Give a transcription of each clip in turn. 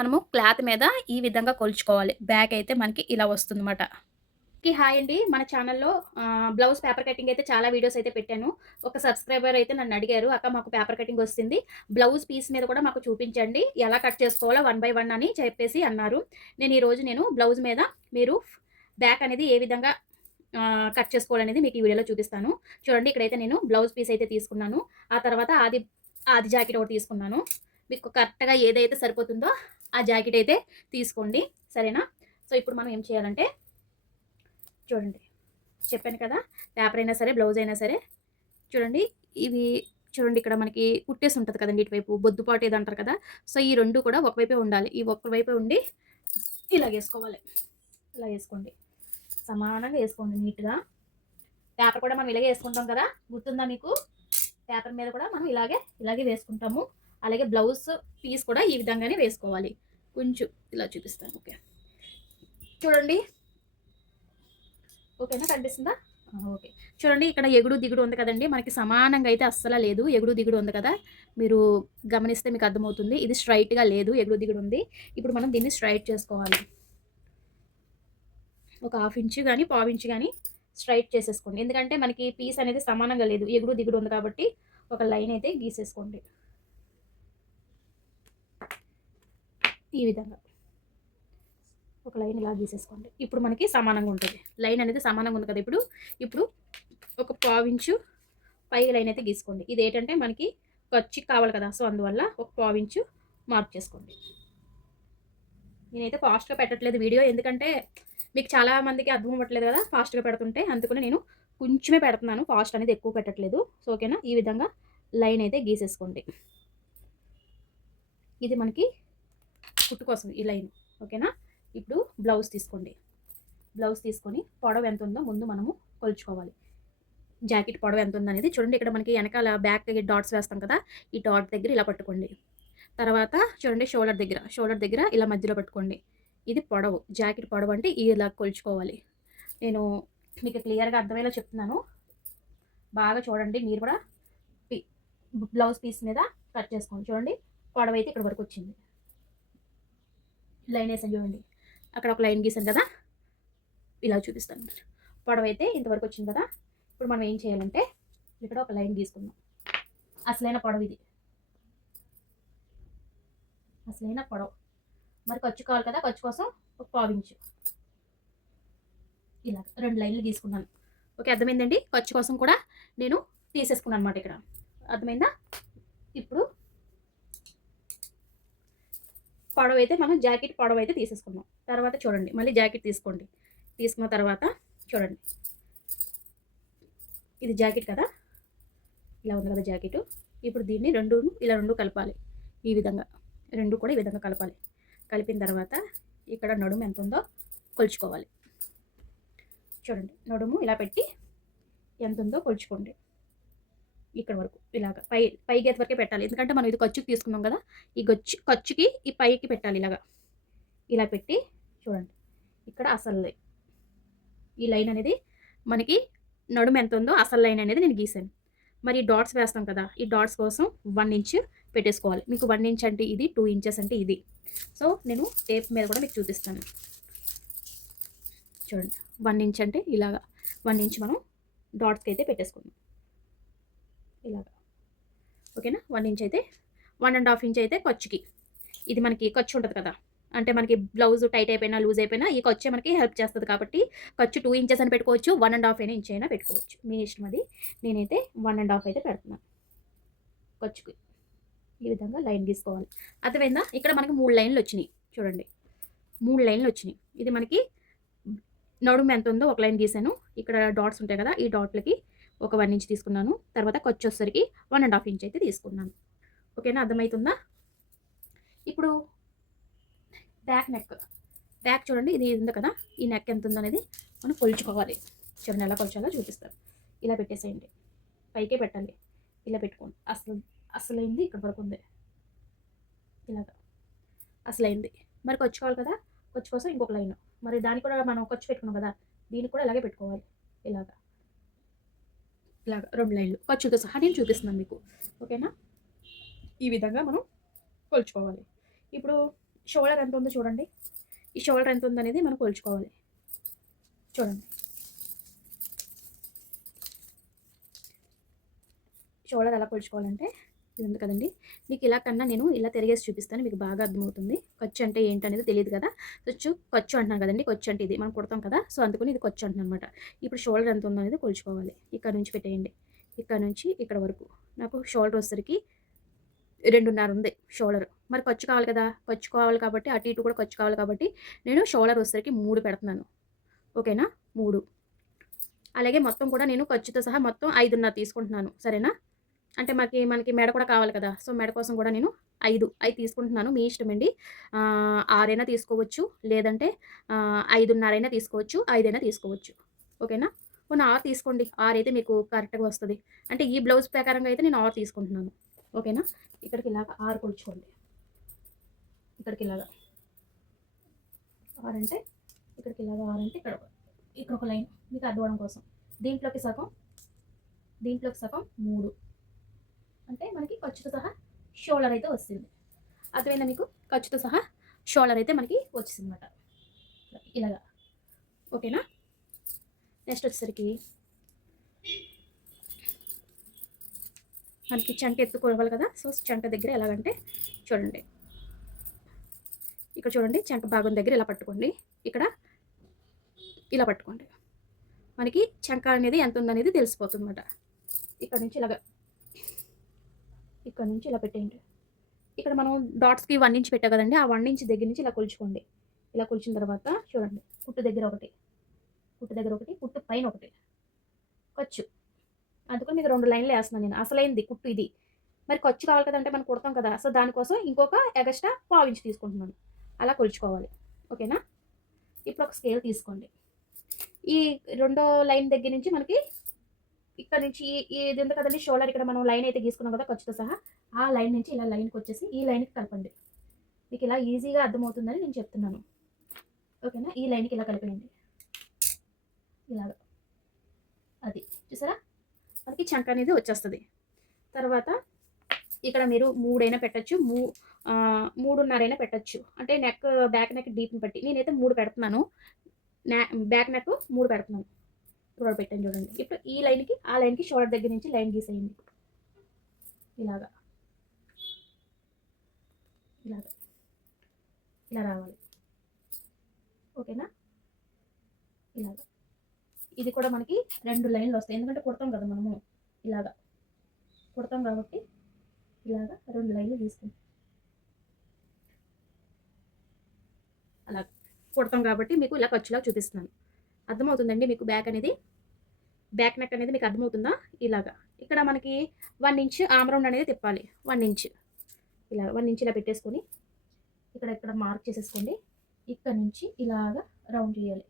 మనము క్లాత్ మీద ఈ విధంగా కొలుచుకోవాలి. బ్యాక్ అయితే మనకి ఇలా వస్తుందన్నమాట. హాయ్ అండి. మన ఛానల్‌లో బ్లౌజ్ పేపర్ కటింగ్ అయితే చాలా వీడియోస్ అయితే పెట్టాను. ఒక సబ్స్క్రైబర్ అయితే నన్ను అడిగారు, "అక్క మాకు పేపర్ కటింగ్ వస్తుంది. బ్లౌజ్ పీస్ మీద కూడా మాకు చూపించండి. ఎలా కట్ చేసుకోవాలో వన్ బై వన్" అని చెప్పేసి అన్నారు. నేను బ్లౌజ్ మీద మీరు బ్యాక్ అనేది ఏ విధంగా కట్ చేసుకోవాలనేది మీకు ఈ వీడియోలో చూపిస్తాను. చూడండి, ఇక్కడైతే నేను బ్లౌజ్ పీస్ అయితే తీసుకున్నాను. ఆ తర్వాత ఆది జాకెట్ ఒకటి తీసుకున్నాను. మీకు కరెక్ట్‌గా ఏదైతే సరిపోతుందో ఆ జాకెట్ అయితే తీసుకోండి. సరేనా? సో, ఇప్పుడు మనం ఏం చేయాలంటే చూడండి, చెప్పాను కదా! పేపర్ అయినా సరే, బ్లౌజ్ అయినా సరే చూడండి. ఇవి చూడండి, ఇక్కడ మనకి కుట్టేసి ఉంటది కదండీ ఇటువైపు. బొద్దుపాటు ఏదో అంటారు కదా! సో, ఈ 2 కూడా ఒకవైపే ఉండాలి. ఈ ఒక్క వైపే ఉండి ఇలాగేసుకోవాలి. ఇలా ఏసుకోండి. సమానంగా ఏసుకోండి నీట్‌గా. పేపర్ కూడా మనం ఇలాగే ఏసుకుంటాం కదా! గుర్తుందా మీకు? పేపర్ మీద కూడా మనం ఇలాగే వేసుకుంటాము. అలాగే బ్లౌజ్ పీస్ కూడా ఈ విధంగానే వేసుకోవాలి. కొంచెం ఇలా చూపిస్తాను. ఓకే. చూడండి. ఓకేనా? కనిపిస్తుందా? ఓకే. చూడండి, ఇక్కడ ఎగుడు, దిగుడు ఉంది కదండీ! మనకి సమానంగా అయితే అస్సల లేదు. ఎగుడు, దిగుడు ఉంది కదా! మీరు గమనిస్తే మీకు అర్థమవుతుంది. ఇది స్ట్రెయిట్‌గా లేదు. ఎగుడు, దిగుడు ఉంది. ఇప్పుడు మనం దీన్ని స్ట్రెయిట్ చేసుకోవాలి. ఒక హాఫ్ ఇంచు గాని, పావించు గాని స్ట్రెయిట్ చేసేసుకోండి. ఎందుకంటే మనకి పీస్ అనేది సమానంగా లేదు. ఎగుడు, దిగుడు ఉంది కాబట్టి ఒక లైన్ అయితే గీసేసుకోండి. ఈ విధంగా ఒక లైన్ ఇలా గీసేసుకోండి. ఇప్పుడు మనకి సమానంగా ఉంటుంది. లైన్ అనేది సమానంగా ఉంది కదా! ఇప్పుడు ఒక పావించు పై లైన్ అయితే గీసుకోండి. ఇదేంటంటే మనకి ఖర్చుకి కావాలి కదా! సో, అందువల్ల ఒక పావించు మార్క్ చేసుకోండి. నేనైతే ఫాస్ట్‌గా పెట్టట్లేదు వీడియో. ఎందుకంటే మీకు చాలా మందికి అర్థం అవ్వట్లేదు కదా! ఫాస్ట్‌గా పెడుతుంటే. అందుకని నేను కొంచెమే పెడుతున్నాను. ఫాస్ట్ అనేది ఎక్కువ పెట్టట్లేదు. సో, ఓకేనా? ఈ విధంగా లైన్ అయితే గీసేసుకోండి. ఇది మనకి కుట్టు కోసం ఈ లైన్. ఓకేనా? ఇప్పుడు బ్లౌజ్ తీసుకోండి. బ్లౌజ్ తీసుకొని పొడవు ఎంత ఉందో ముందు మనము కొలుచుకోవాలి. జాకెట్ పొడవు ఎంత ఉందనేది చూడండి. ఇక్కడ మనకి వెనకాల బ్యాక్ డాట్స్ వేస్తాం కదా! ఈ డాట్ దగ్గర ఇలా పట్టుకోండి. తర్వాత చూడండి, షోల్డర్ దగ్గర ఇలా మధ్యలో పట్టుకోండి. ఇది పొడవు. జాకెట్ పొడవు అంటే ఇలా కొలుచుకోవాలి. నేను మీకు క్లియర్‌గా అర్థమయ్యేలా చెప్తున్నాను. బాగా చూడండి మీరు కూడా. పి బ్లౌజ్ పీస్ మీద కట్ చేసుకోండి. చూడండి, పొడవు అయితే ఇక్కడ వరకు వచ్చింది. లైన్ వేసాను చూడండి. అక్కడ ఒక లైన్ గీసాను కదా! ఇలా చూపిస్తాను. పొడవైతే ఇంతవరకు వచ్చింది కదా! ఇప్పుడు మనం ఏం చేయాలంటే ఇక్కడ ఒక లైన్ గీసుకుందాం. అసలైన పొడవు ఇది. అసలైన పొడవు. మరి ఖర్చు కావాలి కదా! ఖర్చు కోసం ఒక పావించు ఇలా 2 లైన్లు గీసుకున్నాను. ఓకే, అర్థమైందండి? ఖర్చు కోసం కూడా నేను తీసేసుకున్నాను అనమాట ఇక్కడ. అర్థమైందా? ఇప్పుడు పొడవైతే మనం జాకెట్ పొడవైతే తీసేసుకున్నాం. తర్వాత చూడండి, మళ్ళీ జాకెట్ తీసుకోండి. తీసుకున్న తర్వాత చూడండి, ఇది జాకెట్ కదా! ఇలా ఉంది కదా జాకెట్. ఇప్పుడు దీన్ని ఇలా 2 కలపాలి. ఈ విధంగా 2 కూడా ఈ విధంగా కలపాలి. కలిపిన తర్వాత ఇక్కడ నడుము ఎంత ఉందో కొలుచుకోవాలి. చూడండి, నడుము ఇలా పెట్టి ఎంత ఉందో కొలుచుకోండి. ఇక్కడ వరకు ఇలాగ పై గీత వరకే పెట్టాలి. ఎందుకంటే మనం ఇది ఖర్చుకి తీసుకున్నాం కదా! ఈ ఖర్చుకి ఈ పైకి పెట్టాలి ఇలాగా. ఇలా పెట్టి చూడండి, ఇక్కడ అసలు ఈ లైన్ అనేది మనకి నడుము ఎంత ఉందో అసలు లైన్ అనేది నేను గీసాను. మరి డాట్స్ వేస్తాం కదా! ఈ డాట్స్ కోసం 1 ఇంచ్ పెట్టేసుకోవాలి. మీకు 1 ఇంచ్ అంటే ఇది, 2 ఇంచెస్ అంటే ఇది. సో, నేను టేప్ మీద కూడా మీకు చూపిస్తాను. చూడండి, 1 ఇంచ్ అంటే ఇలాగా 1 ఇంచ్ మనం డాట్స్కి అయితే పెట్టేసుకుందాం. ఇలాగా. ఓకేనా? 1 ఇంచ్ అయితే 1½ ఇంచ్ అయితే ఖర్చుకి. ఇది మనకి ఖర్చు ఉంటుంది కదా! అంటే మనకి బ్లౌజ్ టైట్ అయిపోయినా, లూజ్ అయిపోయినా ఈ ఖర్చే మనకి హెల్ప్ చేస్తది కాబట్టి ఖర్చు 2 ఇంచెస్ అని పెట్టుకోవచ్చు. 1½ ఇంచ్ అయినా పెట్టుకోవచ్చు. మీ ఇష్టం అది. నేనైతే 1½ అయితే పెడుతున్నాను ఖర్చుకి. ఈ విధంగా లైన్ గీసుకోవాలి. అర్థమైందా? ఇక్కడ మనకి 3 లైన్లు వచ్చినాయి. చూడండి, 3 లైన్లు వచ్చినాయి. ఇది మనకి నడుము ఎంత ఉందో ఒక లైన్ గీసాను. ఇక్కడ డాట్స్ ఉంటాయి కదా! ఈ డాట్లకి ఒక 1 ఇంచ్ తీసుకున్నాను. తర్వాత ఖర్చు వచ్చేసరికి 1½ ఇంచ్ అయితే తీసుకున్నాను. ఓకేనా? అర్థమవుతుందా? ఇప్పుడు బ్యాక్ చూడండి, ఇది ఉంది కదా! ఈ నెక్ ఎంత ఉందనేది మనం కొలుచుకోవాలి. చూడండి, ఎలా కొలచాలో చూపిస్తాను. ఇలా పెట్టేసేయండి. పైకే పెట్టాలి. ఇలా పెట్టుకోండి. అసలైంది ఇక్కడ వరకు ఉంది. ఇలాగా అసలైంది. మరి ఖర్చు కావాలి కదా! ఖర్చు కోసం ఇంకొక లైన్. మరి దానికి కూడా మనం ఖర్చు పెట్టుకున్నాం కదా! దీనికి కూడా ఇలాగే పెట్టుకోవాలి. ఇలాగ 2 లైన్లు ఖర్చుతో సహా నేను చూపిస్తున్నాను మీకు. ఓకేనా? ఈ విధంగా మనం కొలుచుకోవాలి. ఇప్పుడు షోల్డర్ ఎంత ఉందో చూడండి. ఈ షోల్డర్ ఎంత ఉందనేది మనం కొలుచుకోవాలి. చూడండి, షోల్డర్ ఎలా కొలుచుకోవాలంటే ఇది ఉంది కదండి, మీకు ఇలా కన్నా నేను ఇలా తిరిగేసి చూపిస్తాను, మీకు బాగా అర్థమవుతుంది. ఖర్చు అంటే ఏంటనేది తెలియదు కదా. ఖర్చు అంటున్నాను కదండి, ఖర్చు అంటే ఇది మనం కుడతాం కదా, సో అందుకని ఇది ఖర్చు అంటున్నాను అనమాట. ఇప్పుడు షోల్డర్ ఎంత ఉందో అనేది కొలుచుకోవాలి. ఇక్కడ నుంచి పెట్టేయండి, ఇక్కడ నుంచి ఇక్కడ వరకు నాకు షోల్డర్ వచ్చేసరికి 2.5 ఉంది షోల్డర్. మరి ఖర్చు కావాలి కదా, ఖర్చు కావాలి కాబట్టి అటు ఇటు కూడా ఖర్చు కావాలి కాబట్టి నేను షోల్డర్ వచ్చేసరికి 3 పెడుతున్నాను. ఓకేనా, 3. అలాగే మొత్తం కూడా నేను ఖర్చుతో సహా మొత్తం 5.5 తీసుకుంటున్నాను. సరేనా, అంటే మనకి మెడ కూడా కావాలి కదా, సో మెడ కోసం కూడా నేను 5 తీసుకుంటున్నాను. మీ ఇష్టమండి. 6 అయినా తీసుకోవచ్చు, లేదంటే 5.5 అయినా తీసుకోవచ్చు, 5 అయినా తీసుకోవచ్చు. ఓకేనా, కొన్ని 6 తీసుకోండి. 6 అయితే మీకు కరెక్ట్గా వస్తుంది. అంటే ఈ బ్లౌజ్ ప్రకారంగా అయితే నేను 6 తీసుకుంటున్నాను. ఓకేనా, ఇక్కడికి ఇలాగా 6 కొలుచుకోండి. ఇక్కడికి ఇలాగా 6 అంటే ఇక్కడికి ఇలాగా 6 అంటే ఇక్కడ ఒక లైన్ మీకు అర్థం కోసం. దీంట్లోకి సగం 3 అంటే మనకి ఖర్చుతో సహా షోల్డర్ అయితే వస్తుంది. అర్థమైందా మీకు? ఖర్చుతో సహా షోల్డర్ అయితే మనకి వచ్చింది అనమాట ఇలాగా. ఓకేనా, నెక్స్ట్ వచ్చేసరికి మనకి చంక ఎత్తుకోవాలి కదా, సో చంక దగ్గర ఎలాగంటే చూడండి, ఇక్కడ చూడండి, చంక భాగం దగ్గర ఇలా పట్టుకోండి, ఇక్కడ ఇలా పట్టుకోండి. మనకి చంక అనేది ఎంత ఉందనేది తెలిసిపోతుంది అనమాట. ఇక్కడ నుంచి ఇలా పెట్టేయండి. ఇక్కడ మనం డాట్స్కి 1 ఇంచ్ పెట్టా కదండి, ఆ 1 ఇంచ్ దగ్గర నుంచి ఇలా కొలుచుకోండి. ఇలా కొలిచిన తర్వాత చూడండి, కుట్టు దగ్గర ఒకటి, కుట్టు పైన ఒకటి ఖర్చు. అందుకని మీకు 2 లైన్లు వేస్తున్నాను నేను. అసలైంది కుట్టు ఇది. మరి ఖర్చు కావాలి కదంటే మనం కుడతాం కదా, సో దానికోసం ఇంకొక ఎగస్ట్రా 1/4 ఇంచ్ తీసుకుంటున్నాను. అలా కొలుచుకోవాలి. ఓకేనా, ఇప్పుడు ఒక స్కేల్ తీసుకోండి. ఈ 2వ లైన్ దగ్గర నుంచి మనకి ఇక్కడ నుంచి ఇది ఉంది కదండి షోల్డర్, ఇక్కడ మనం లైన్ అయితే గీసుకున్నాం కదా ఖర్చుతో సహా, ఆ లైన్ నుంచి ఇలా లైన్కి వచ్చేసి ఈ లైన్కి కలపండి. మీకు ఇలా ఈజీగా అర్థమవుతుందని నేను చెప్తున్నాను. ఓకేనా, ఈ లైన్కి ఇలా కలిపేయండి, ఇలాగా. అది చూసారా, మనకి చంక అనేది వచ్చేస్తుంది. తర్వాత ఇక్కడ మీరు 3 అయినా పెట్టచ్చు, 3.5 అయినా పెట్టచ్చు. అంటే బ్యాక్ నెక్ డీప్ని బట్టి నేనైతే 3 పెడుతున్నాను. బ్యాక్ నెక్ 3 పెడుతున్నాను. ఇప్పుడు పెట్టండి చూడండి. ఇప్పుడు ఈ లైన్కి ఆ లైన్కి షోల్డర్ దగ్గర నుంచి లైన్ గీసేయండి, ఇలాగా ఇలా రావాలి. ఓకేనా, ఇలాగా. ఇది కూడా మనకి 2 లైన్లు వస్తాయి, ఎందుకంటే కుడతాం కదా మనము, ఇలాగా కుడతాం కాబట్టి ఇలాగా 2 లైన్లు తీసుకుంటాం. అలా కుడతాం కాబట్టి మీకు ఇలా ఖర్చులా చూపిస్తున్నాను. అర్థమవుతుందండి మీకు? బ్యాక్ నెక్ అనేది మీకు అర్థమవుతుందా? ఇలాగా ఇక్కడ మనకి 1 ఇంచ్ ఆమ్ రౌండ్ అనేది తిప్పాలి. 1 ఇంచ్ ఇలా 1 ఇంచ్ ఇలా పెట్టేసుకొని ఇక్కడ మార్క్ చేసేసుకోండి. ఇక్కడ నుంచి ఇలాగా రౌండ్ చేయాలి,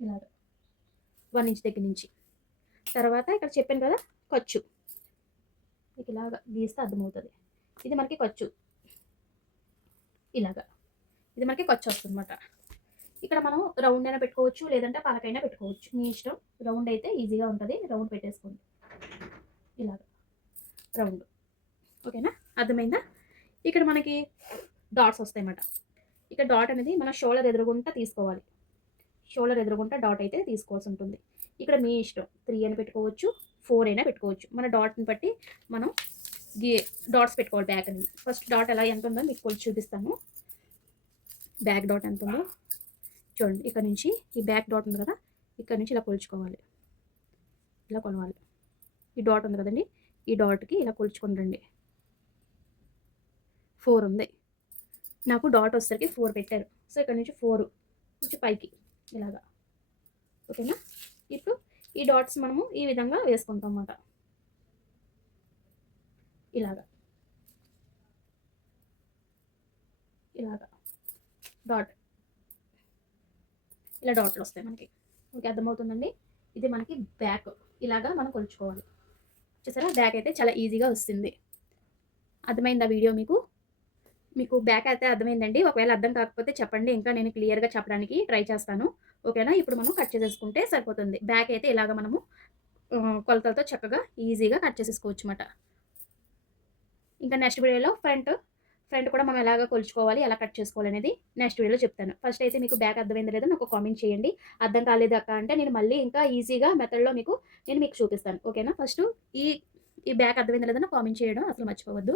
ఇలాగా 1 ఇంచ్ దగ్గర నుంచి. తర్వాత ఇక్కడ చెప్పాను కదా ఖర్చు, మీకు ఇలాగా గీస్తే అర్థమవుతుంది. ఇది మనకి ఖర్చు, ఇలాగా ఇది మనకి ఖర్చు వస్తుంది అనమాట. ఇక్కడ మనం రౌండ్ అయినా పెట్టుకోవచ్చు, లేదంటే పలకైనా పెట్టుకోవచ్చు, మీ ఇష్టం. రౌండ్ అయితే ఈజీగా ఉంటుంది, రౌండ్ పెట్టేసుకోండి, ఇలాగ రౌండ్. ఓకేనా, అర్థమైందా? ఇక్కడ మనకి డాట్స్ వస్తాయి అన్నమాట. ఇక్కడ డాట్ అనేది మన షోల్డర్ ఎదురుగుంటా తీసుకోవాలి. షోల్డర్ ఎదురుగుంటా డాట్ అయితే తీసుకోవాల్సి ఉంటుంది. ఇక్కడ మీ ఇష్టం, 3 అయినా పెట్టుకోవచ్చు, 4 అయినా పెట్టుకోవచ్చు. మన డాట్ని బట్టి మనం డాట్స్ పెట్టుకోవాలి. బ్యాక్ అనేది ఫస్ట్ డాట్ ఎలా ఎంత ఉందో మీకు కొంచెం చూపిస్తాను. బ్యాక్ డాట్ ఎంత ఉందో చూడండి. ఇక్కడ నుంచి ఈ బ్యాక్ డాట్ ఉంది కదా, ఇక్కడ నుంచి ఇలా కొలుచుకోవాలి, ఇలా కొలవాలి. ఈ డాట్ ఉంది కదండి, ఈ డాట్కి ఇలా కొలుచుకొని రండి. 4 ఉంది నాకు, డాట్ వచ్చేసరికి 4 పెట్టారు. సో ఇక్కడ నుంచి 4 నుంచి పైకి ఇలాగా. ఓకేనా, ఇప్పుడు ఈ డాట్స్ మనము ఈ విధంగా వేసుకుంటాం అన్నమాట. ఇలాగా డాట్, ఇలా డాట్లు వస్తాయి మనకి. ఓకే, అర్థమవుతుందండి? ఇది మనకి బ్యాక్, ఇలాగా మనం కొలుచుకోవాలి. చూసారా, బ్యాక్ అయితే చాలా ఈజీగా వస్తుంది. అర్థమైందా వీడియో మీకు బ్యాక్ అయితే అర్థమైందండి? ఒకవేళ అర్థం కాకపోతే చెప్పండి, ఇంకా నేను క్లియర్గా చెప్పడానికి ట్రై చేస్తాను. ఓకేనా, ఇప్పుడు మనం కట్ చేసేసుకుంటే సరిపోతుంది. బ్యాక్ అయితే ఇలాగ మనము కొలతలతో చక్కగా ఈజీగా కట్ చేసేసుకోవచ్చు అన్నమాట. ఇంకా నెక్స్ట్ వీడియోలో ఫ్రంట్ కూడా మనం ఎలాగా కొలుచుకోవాలి, ఎలా కట్ చేసుకోవాలనేది నెక్స్ట్ వీడియోలో చెప్తాను. ఫస్ట్ అయితే మీకు బ్యాక్ అర్థమైందో లేదో నాకు కామెంట్ చేయండి. అర్థం కాలేదు అక్క అంటే నేను మళ్ళీ ఇంకా ఈజీగా మెథడ్‌లో నేను మీకు చూపిస్తాను. ఓకేనా? ఫస్టు ఈ ఈ బ్యాక్ అర్థమైందో లేదో నాకు కామెంట్ చేయడం అసలు మర్చిపోవద్దు.